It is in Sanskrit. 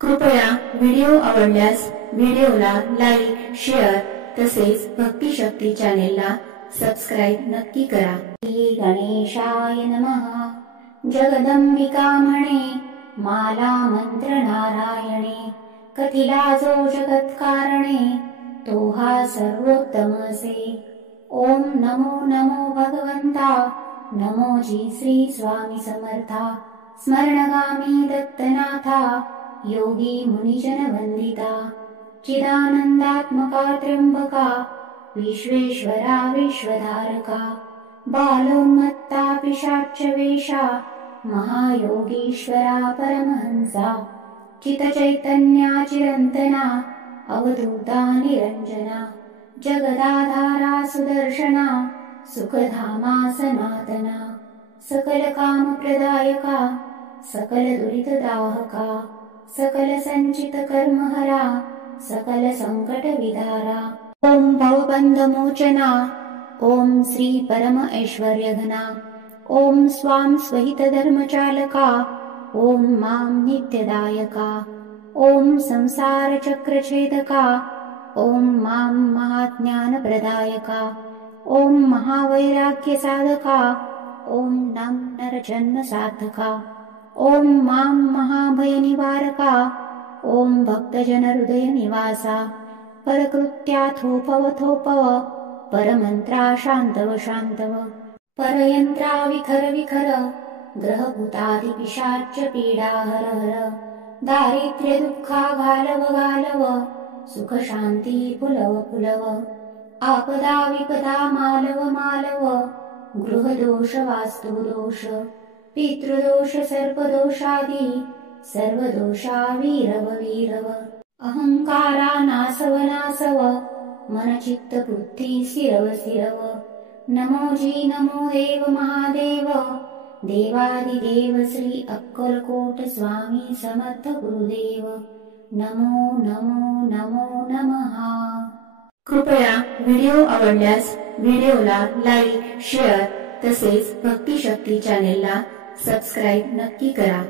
कृपया व्हिडिओ आवडल्यास व्हिडिओला लाईक, शेअर तसेच भक्ती शक्ती चॅनेलला सबस्क्राइब नक्की करा। श्री गणेशाय नमः। जगदंबिका म्हणे माला मंत्र नारायणे, कथिला जो जगत कारणे तो हा सर्वोत्तम असे। ओम नमो नमो भगवंता, नमो जी श्री स्वामी समर्था। स्मरणगामी दत्तनाथा, योगी मुनिजन वंदिता। चिदानंदात्मका त्र्यंबका, विश्वेश्वरा विश्वधारका। बालोन्मत्ता पिशाच वेशा, महायोगीश्वरा परमहंसा। चितचैतन्या चिरंतना, अवधूता निरंजना। जगदाधारा सुदर्शना, सुखधामा सनातना। सकल काम प्रदायका, सकल दुरित दाहका। सकल संचित कर्महरा, सकल संकट विदारा। ओम भवबंध मोचना, ओम श्री परम ऐश्वर्यघना। ओम स्वाम स्वहित धर्मचालका, ओम मां नित्यदायका। ओम संसार चक्र छेदका, ओम मां महाज्ञान प्रदायका। ओम महावैराग्य साधका, ओम नम नरजन्म साधका। ओम मां महाभय निवारका, ओम भक्तजन हृदय निवासा। परकृत्या थोपव थोपव, परमंत्रा शांतव शांतव। परयंत्रा विखर विखर, ग्रहभूतादि पिशाच पीडा हर हर। दारिद्र्य दुःखा घालव घालव, सुख शांती पुलव पुलव। आपदा विपदा मालव मालव, गृहदोष वास्तु दोष। पितृदोष सर्पदोषादि, सर्वदोषा वीरव वीरव। अहंकारा नासव नासव, मन चित्त बुद्धी स्थिरव स्थिरव। नमो जी नमो देव महादेव, देवादिदेव श्री अक्कलकोट स्वामी समर्थ गुरुदेव। नमो नमो नमो नमः। कृपया व्हिडिओ आवडल्यास व्हिडिओला लाईक, शेअर तसेच भक्ती शक्ती चॅनेलला सबस्क्राइब नक्की करा।